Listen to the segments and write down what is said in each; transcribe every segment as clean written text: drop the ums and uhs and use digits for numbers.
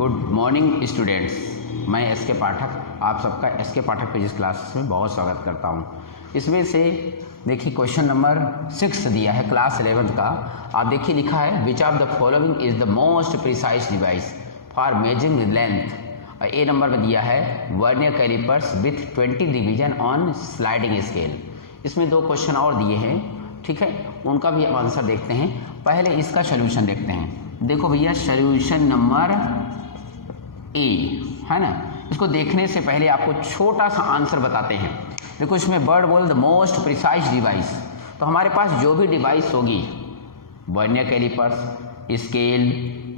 Good morning students, मैं S के पाठक आप सबका एस के पाठक फिजिक्स क्लास में बहुत स्वागत करता हूं। इसमें से देखिए क्वेश्चन नंबर 6 दिया है क्लास 11th का। आप देखिए लिखा है which of the following is the most precise device for measuring length. A number में दिया है vernier callipers with 20 division on sliding scale. इसमें 2 क्वेश्चन और दिए हैं, ठीक है, उनका भी आंसर देखते हैं। पहले इसका सोल्यूशन देखते हैं। देखो भैया सोल्यूशन नंबर ए है ना, इसको देखने से पहले आपको छोटा सा आंसर बताते हैं। देखो इसमें वर्ड बोल द मोस्ट प्रिसाइज डिवाइस, तो हमारे पास जो भी डिवाइस होगी vernier callipers, scale,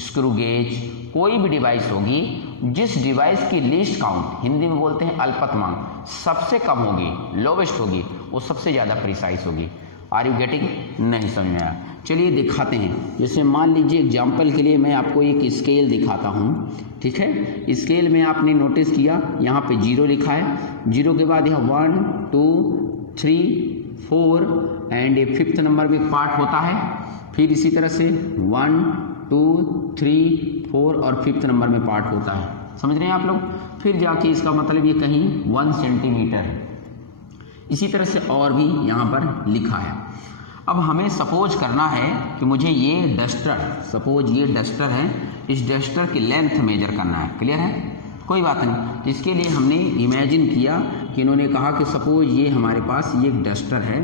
screw gauge, कोई भी डिवाइस होगी, जिस डिवाइस की लीस्ट काउंट हिंदी में बोलते हैं अल्पतमांक सबसे कम होगी, लोवेस्ट होगी, वो सबसे ज़्यादा प्रिसाइज होगी। Are you getting? नहीं समझ में आया? चलिए दिखाते हैं। जैसे मान लीजिए एग्जाम्पल के लिए मैं आपको एक स्केल दिखाता हूँ, ठीक है। स्केल में आपने नोटिस किया यहाँ पे 0 लिखा है, 0 के बाद यहाँ 1 2 3 4 एंड 5th नंबर में एक पार्ट होता है। फिर इसी तरह से 1 2 3 4 और 5th नंबर में पार्ट होता है। समझ रहे हैं आप लोग? फिर जाके इसका मतलब ये कहीं 1 सेंटीमीटर है। इसी तरह से और भी यहाँ पर लिखा है। अब हमें सपोज करना है कि मुझे ये डस्टर, सपोज ये डस्टर है, इस डस्टर की लेंथ मेजर करना है। क्लियर है? कोई बात नहीं। इसके लिए हमने इमेजिन किया कि इन्होंने कहा कि सपोज ये हमारे पास ये एक डस्टर है,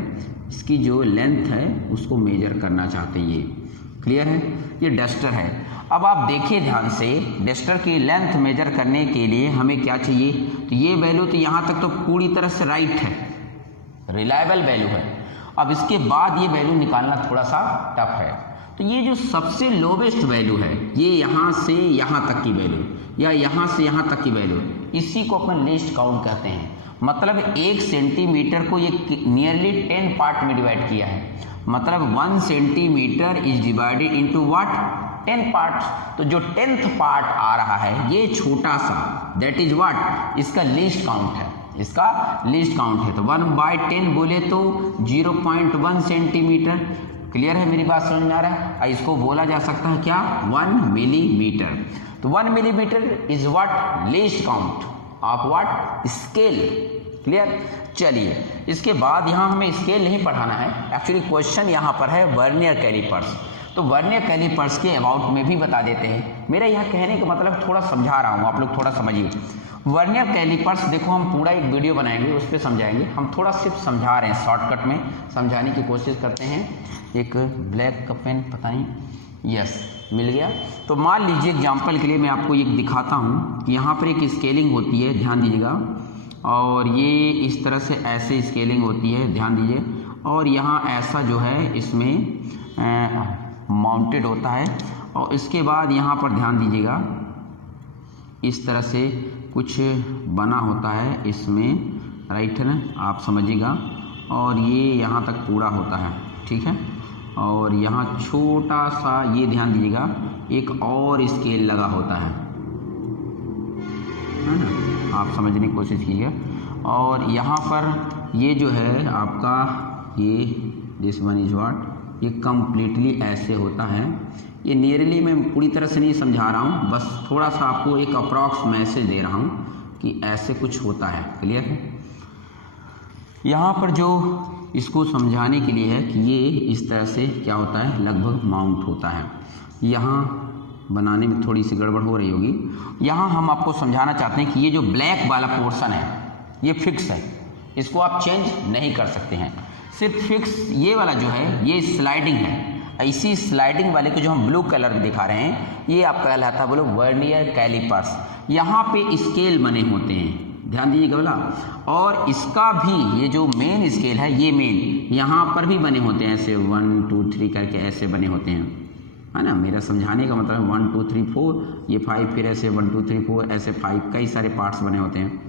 इसकी जो लेंथ है उसको मेजर करना चाहते हैं ये। क्लियर है? ये डस्टर है। अब आप देखिए ध्यान से, डस्टर की लेंथ मेजर करने के लिए हमें क्या चाहिए? तो ये वैल्यू तो यहाँ तक तो पूरी तरह से राइट है, रिलायबल वैल्यू है। अब इसके बाद ये वैल्यू निकालना थोड़ा सा टफ है। तो ये जो सबसे लोवेस्ट वैल्यू है, ये यहाँ से यहाँ तक की वैल्यू या यहाँ से यहाँ तक की वैल्यू, इसी को अपन लीस्ट काउंट कहते हैं। मतलब 1 सेंटीमीटर को ये नियरली 10 पार्ट में डिवाइड किया है। मतलब 1 centimetre is divided into what? 10 parts. तो जो 10th पार्ट आ रहा है ये छोटा सा, दैट इज व्हाट? इसका लीस्ट काउंट है, इसका लीस्ट काउंट है। तो 1/10 बोले तो 0.1 सेंटीमीटर। क्लियर है? मेरी बात समझ में आ रहा है? इसको बोला जा सकता है क्या? 1 मिलीमीटर। तो 1 millimetre is what? Least count of what? Scale. Clear? चलिए इसके बाद यहाँ हमें स्केल नहीं पढ़ाना है, एक्चुअली क्वेश्चन यहाँ पर है वर्नियर कैलिपर्स। तो वर्नियर कैलिपर्स के अबाउट में भी बता देते हैं। मेरा यह कहने का मतलब थोड़ा समझा रहा हूँ, आप लोग थोड़ा समझिए। वर्नियर कैलिपर्स देखो हम पूरा एक वीडियो बनाएंगे, उस पर समझाएंगे। हम थोड़ा सिर्फ समझा रहे हैं, शॉर्टकट में समझाने की कोशिश करते हैं। एक ब्लैक का पेन पता नहीं, यस मिल गया। तो मान लीजिए एग्जांपल के लिए मैं आपको एक दिखाता हूँ कि यहाँ पर एक स्केलिंग होती है, ध्यान दीजिएगा, और ये इस तरह से ऐसे स्केलिंग होती है, ध्यान दीजिए, और यहाँ ऐसा जो है इसमें माउंटेड होता है। और इसके बाद यहाँ पर ध्यान दीजिएगा इस तरह से कुछ बना होता है इसमें, राइट है ना, आप समझिएगा। और ये यहाँ तक पूरा होता है, ठीक है। और यहाँ छोटा सा ये ध्यान दीजिएगा एक और स्केल लगा होता है ना, आप समझने की कोशिश कीजिए। और यहाँ पर ये जो है आपका ये दिस वन इज व्हाट, ये कम्प्लीटली ऐसे होता है। ये नियरली मैं पूरी तरह से नहीं समझा रहा हूँ, बस थोड़ा सा आपको एक अप्रॉक्स मैसेज दे रहा हूँ कि ऐसे कुछ होता है। क्लियर है? यहाँ पर जो इसको समझाने के लिए है कि ये इस तरह से क्या होता है, लगभग माउंट होता है। यहाँ बनाने में थोड़ी सी गड़बड़ हो रही होगी। यहाँ हम आपको समझाना चाहते हैं कि ये जो ब्लैक वाला पोर्शन है ये फिक्स है, इसको आप चेंज नहीं कर सकते हैं। सिर्फ फिक्स ये वाला जो है ये स्लाइडिंग है। इसी स्लाइडिंग वाले को जो हम ब्लू कलर में दिखा रहे हैं ये आपका कहलाता है बोलो वर्नियर कैलिपर्स। यहाँ पे स्केल बने होते हैं, ध्यान दीजिएगा बोला। और इसका भी ये जो मेन स्केल है, ये मेन यहाँ पर भी बने होते हैं, ऐसे 1 2 3 करके ऐसे बने होते हैं, है ना। मेरा समझाने का मतलब 1 2 3 4, ये 5, फिर ऐसे 1 2 3 4, ऐसे 5, कई सारे पार्ट्स बने होते हैं,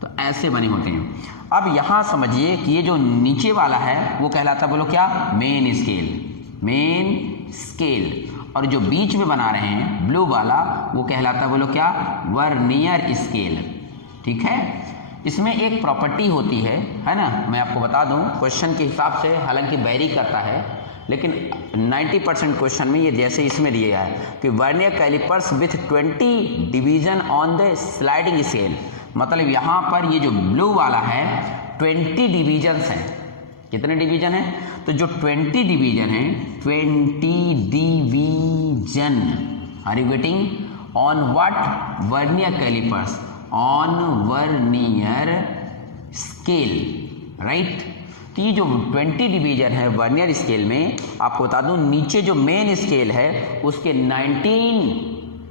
तो ऐसे बने होते हैं। अब यहाँ समझिए कि ये जो नीचे वाला है वो कहलाता बोलो क्या? Main scale, main scale. और जो बीच में बना रहे हैं ब्लू वाला वो कहलाता बोलो क्या? Vernier scale. ठीक है? इसमें एक प्रॉपर्टी होती है ना, मैं आपको बता दूं क्वेश्चन के हिसाब से, हालांकि वेरी करता है लेकिन 90% क्वेश्चन में ये जैसे इसमें दिया है कि vernier callipers with 20 division on the sliding scale, मतलब यहाँ पर ये जो ब्लू वाला है 20 डिवीजन्स हैं। कितने डिवीजन है? तो जो 20 डिवीजन है, 20 division are you getting on what? Vernier callipers, on vernier scale, right. तो ये जो 20 डिवीजन है वर्नियर स्केल में, आपको बता दूं नीचे जो मेन स्केल है उसके 19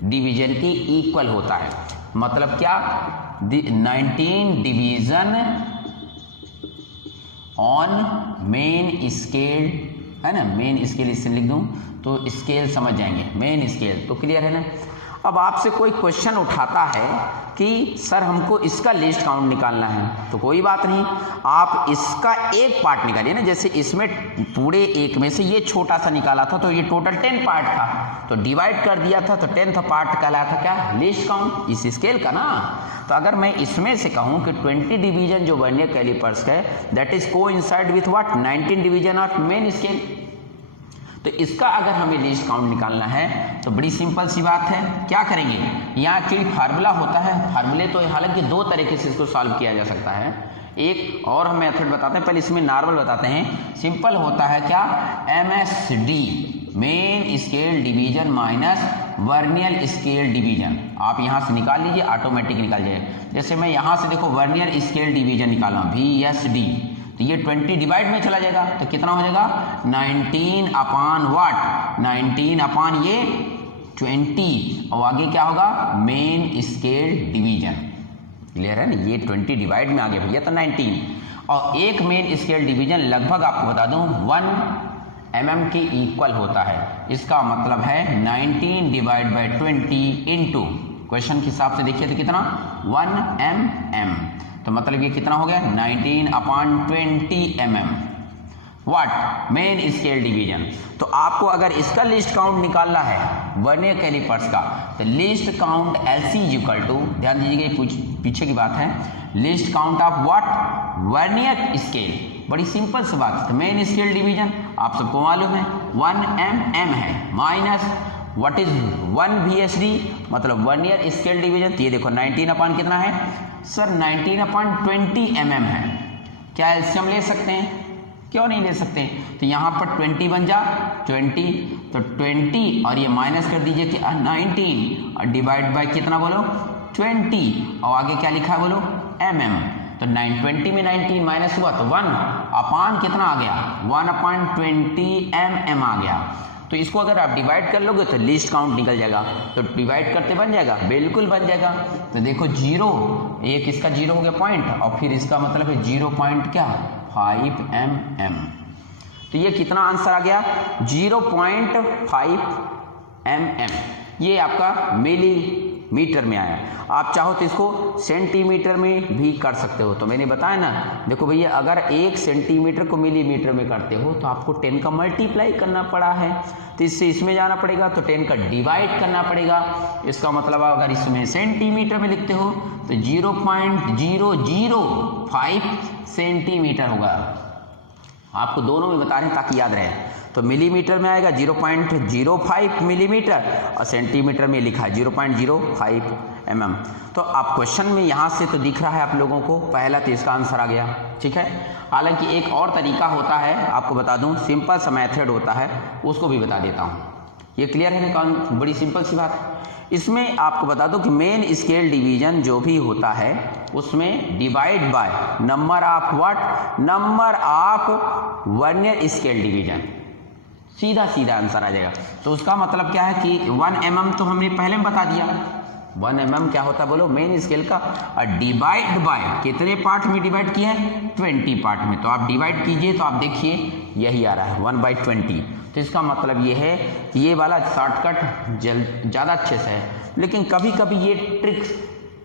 डिवीजन के इक्वल होता है। मतलब क्या? 19 डिवीजन ऑन मेन स्केल, है ना, मेन स्केल इससे लिख दूं तो स्केल समझ जाएंगे, मेन स्केल। तो क्लियर है ना। अब आपसे कोई क्वेश्चन उठाता है कि सर हमको इसका लिस्ट काउंट निकालना है, तो कोई बात नहीं, आप इसका एक पार्ट निकालिए ना। जैसे इसमें पूरे एक में से ये छोटा सा निकाला था तो ये टोटल 10 पार्ट था, तो डिवाइड कर दिया था तो 10th पार्ट कहलाता था क्या? लिस्ट काउंट, इस स्केल का ना। तो अगर मैं इसमें से कहूँ कि 20 डिवीजन जो वर्नियर कैलिपर्स का है that is coincide with what? 19 division of main scale. तो इसका अगर हमें लिस्ट काउंट निकालना है तो बड़ी सिंपल सी बात है, क्या करेंगे? यहाँ एक्चुअली फार्मूला होता है, फार्मूले तो हालांकि दो तरीके से इसको सॉल्व किया जा सकता है। एक और हम मेथड बताते हैं, पहले इसमें नॉर्मल बताते हैं। सिंपल होता है क्या? MSD, main scale division minus vernier scale division. आप यहाँ से निकाल लीजिए, ऑटोमेटिक निकाल जाएगा। जैसे मैं यहाँ से देखो वर्नियर स्केल डिवीजन निकाला VSD, तो ये 20 डिवाइड में चला जाएगा तो कितना हो जाएगा? 19 अपान व्हाट? 19 अपान ये 20, और आगे क्या होगा? Main scale division. क्लियर है ना। ये 20 डिवाइड में आगे भैया तो 19, और एक मेन स्केल डिवीजन लगभग आपको बता दूं 1 mm के इक्वल होता है। इसका मतलब है 19 डिवाइड बाई 20 इंटू, क्वेश्चन के हिसाब से देखिए तो कितना? 1 mm। तो मतलब ये कितना हो गया? 19 अपान 20 mm what? Main scale division. तो आपको अगर इसका लिस्ट काउंट निकालना है वर्नियर कैलिपर्स का, तो least count LC is equal to, ध्यान दीजिएगा पीछे की बात है, least count of what? Vernier scale. बड़ी सिंपल सी बात है। मेन स्केल डिवीजन आप सबको मालूम है 1 mm है, माइनस व्हाट इज 1 VSD मतलब वर्नियर स्केल डिवीजन। तो ये देखो 19 अपान कितना है सर? 19 अपान 20 mm है। क्या एलसीएम ले सकते हैं? क्यों नहीं ले सकते? तो यहाँ पर 20 बन जा 20, तो 20 और ये माइनस कर दीजिए कि 19 और डिवाइड बाय कितना बोलो? 20, और आगे क्या लिखा है बोलो? mm। तो 920 में 19 माइनस हुआ तो 1 अपान कितना आ गया? 1 अपान 20 mm आ गया। तो इसको अगर आप डिवाइड कर लोगे तो लिस्ट काउंट निकल जाएगा। तो डिवाइड करते बन जाएगा, बिल्कुल बन जाएगा। तो देखो 0, एक इसका 0 हो गया पॉइंट, और फिर इसका मतलब है 0.5 mm। तो ये कितना आंसर आ गया? 0.5 mm। ये आपका मिलीमीटर में आया। आप चाहो तो इसको सेंटीमीटर में भी कर सकते हो। तो मैंने बताया ना, देखो भैया अगर 1 सेंटीमीटर को मिलीमीटर में करते हो तो आपको 10 का मल्टीप्लाई करना पड़ा है, तो इससे इसमें जाना पड़ेगा तो 10 का डिवाइड करना पड़ेगा। इसका मतलब अगर इसमें सेंटीमीटर में लिखते हो तो 0.005 सेंटीमीटर होगा। आपको दोनों में बता रहे हैं ताकि याद रहे। तो मिलीमीटर में आएगा 0.05 मिलीमीटर, और सेंटीमीटर में लिखा है 0.05 mm। तो आप क्वेश्चन में यहाँ से तो दिख रहा है आप लोगों को, पहला तो इसका आंसर आ गया, ठीक है। हालांकि एक और तरीका होता है, आपको बता दूं, सिंपल सा मेथड होता है, उसको भी बता देता हूँ। ये क्लियर है ना? बड़ी सिंपल सी बात। इसमें आपको बता दो कि मेन स्केल डिवीजन जो भी होता है उसमें divide by number of what? Number of vernier scale division. सीधा सीधा आंसर आ जाएगा। तो उसका मतलब क्या है कि 1 mm तो हमने पहले में बता दिया। 1 mm क्या होता है बोलो? मेन स्केल का। और डिवाइड बाय कितने पार्ट में डिवाइड किया है? 20 पार्ट में। तो आप डिवाइड कीजिए तो आप देखिए यही आ रहा है 1/20। तो इसका मतलब ये है कि ये वाला शॉर्टकट ज़्यादा अच्छे से है, लेकिन कभी कभी ये ट्रिक्स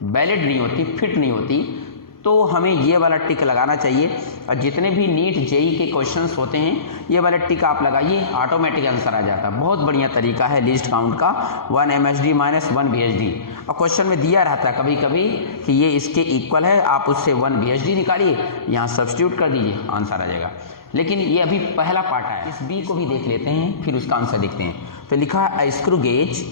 वैलिड नहीं होती, फिट नहीं होती, तो हमें ये वाला टिक लगाना चाहिए। और जितने भी नीट जेई के क्वेश्चंस होते हैं ये वाला टिक आप लगाइए, ऑटोमेटिक आंसर आ जाता है। बहुत बढ़िया तरीका है लीस्ट काउंट का, 1 MSD माइनस 1 VSD। और क्वेश्चन में दिया रहता है कभी कभी कि ये इसके इक्वल है, आप उससे 1 VSD निकालिए, यहाँ सब्स्टिट्यूट कर दीजिए, आंसर आ जाएगा। लेकिन ये अभी पहला पार्ट है, इस बी को भी देख लेते हैं फिर उसका आंसर देखते हैं। तो लिखा है screw gauge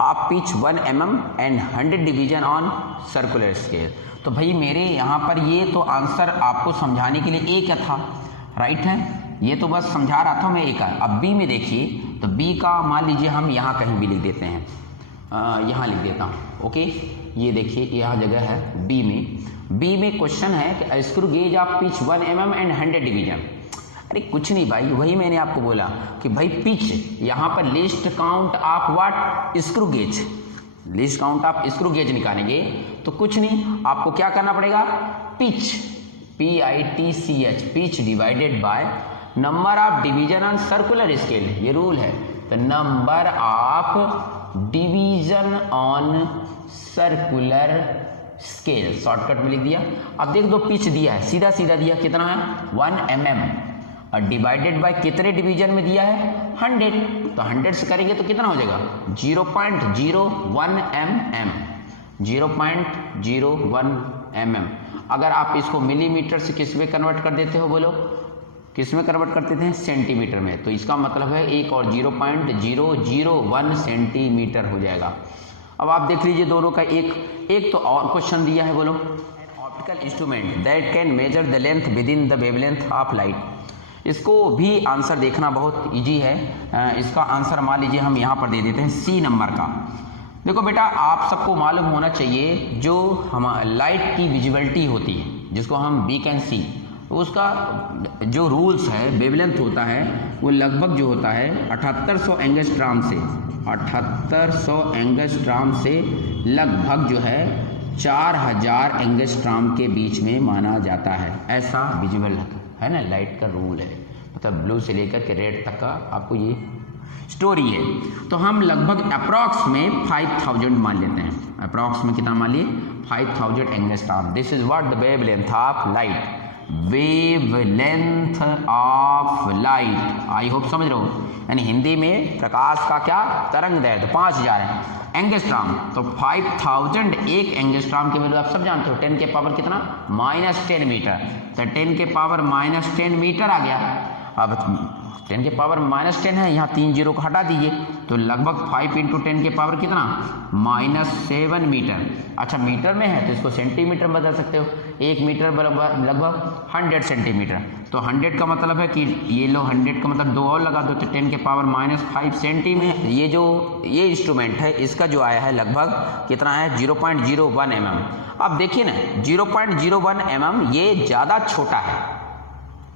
of pitch 1 mm and 100 division on circular scale. तो भाई मेरे यहाँ पर ये तो आंसर आपको समझाने के लिए ए क्या था, राइट है, ये तो बस समझा रहा था मैं ए का। अब बी में देखिए, तो बी का मान लीजिए हम यहाँ कहीं भी लिख देते हैं, यहाँ लिख देता हूँ, ओके। ये देखिए यहाँ जगह है बी में क्वेश्चन है कि screw gauge of pitch 1 mm and 100 division. अरे कुछ नहीं भाई, वही मैंने आपको बोला कि भाई पिच, यहाँ पर list count of what, screw gauge, list count of screw gauge निकालेंगे तो कुछ नहीं, आपको क्या करना पड़ेगा, pitch, PITCH, pitch divided by number of division on circular scale, ये रूल है। तो number of division on circular scale, shortcut में लिख दिया। अब देख दो पिच दिया है, सीधा सीधा दिया, कितना है 1 mm, और डिवाइडेड बाय कितने डिवीजन में दिया है 100, तो 100 से करेंगे तो कितना हो जाएगा 0.01 mm, 0.01 mm। अगर आप इसको मिलीमीटर से किस में कन्वर्ट कर देते हो, बोलो किस में कन्वर्ट कर देते हैं, सेंटीमीटर में, तो इसका मतलब है एक और 0.001 सेंटीमीटर हो जाएगा। अब आप देख लीजिए दोनों का एक तो और क्वेश्चन दिया है, बोलो optical instrument that can measure the length with in the wavelength of light. इसको भी आंसर देखना बहुत इजी है। इसका आंसर मान लीजिए हम यहाँ पर दे देते हैं सी नंबर का। देखो बेटा, आप सबको मालूम होना चाहिए जो हम लाइट की विजिबिलिटी होती है, जिसको हम वी कैन सी, उसका जो रूल्स है, वेवलेंथ होता है वो लगभग जो होता है 7800 एंगस्ट्रॉम से, 7800 एंगस्ट्रॉम से लगभग जो है 4000 एंगस्ट्रॉम के बीच में माना जाता है। ऐसा विजिबल है ना, लाइट का रूल है, मतलब ब्लू से लेकर के रेड तक का आपको ये स्टोरी है। तो हम लगभग अप्रॉक्स में 5000 मान लेते हैं, अप्रॉक्स में कितना मान लिए 5000 angstrom. This is what the wavelength of light, wavelength of light. I hope समझ रहे हो, यानी हिंदी में प्रकाश का क्या तरंग दैर्घ्य, तो 5000 है एंगस्ट्रॉम, तो 5000 एक एंगस्ट्रॉम की वैल्यू आप सब जानते हो 10 के पावर कितना -10 मीटर, तो 10 के पावर -10 मीटर आ गया। अब 10 के पावर -10 है, यहाँ 3 जीरो को हटा दीजिए, तो लगभग 5 × 10 के पावर कितना -7 मीटर। अच्छा मीटर में है तो इसको सेंटीमीटर में बदल सकते हो, 1 मीटर लगभग 100 सेंटीमीटर, तो 100 का मतलब है कि ये लो 100 का मतलब 2 और लगा दो, तो 10 के पावर -5 सेंटी में ये इंस्ट्रूमेंट है, इसका जो आया है लगभग कितना है 0.01 mm। अब देखिए ना 0.01 mm ये ज़्यादा छोटा है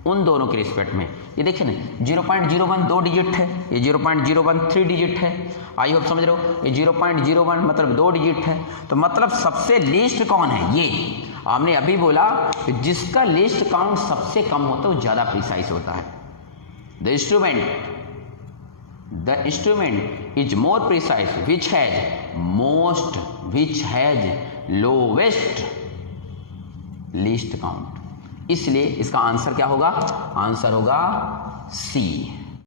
उन दोनों के रिस्पेक्ट में। ये देखिए ना 0.01 2 डिजिट है, ये 0.01 3 डिजिट है। आई होप समझ रहे हो, ये 0.01 मतलब 2 डिजिट है। तो मतलब सबसे लीस्ट कौन है, ये हमने अभी बोला कि जिसका लिस्ट काउंट सबसे कम होता है वो ज़्यादा प्रिसाइज होता है। The instrument is more precise which has lowest least count. इसलिए इसका आंसर क्या होगा, आंसर होगा सी।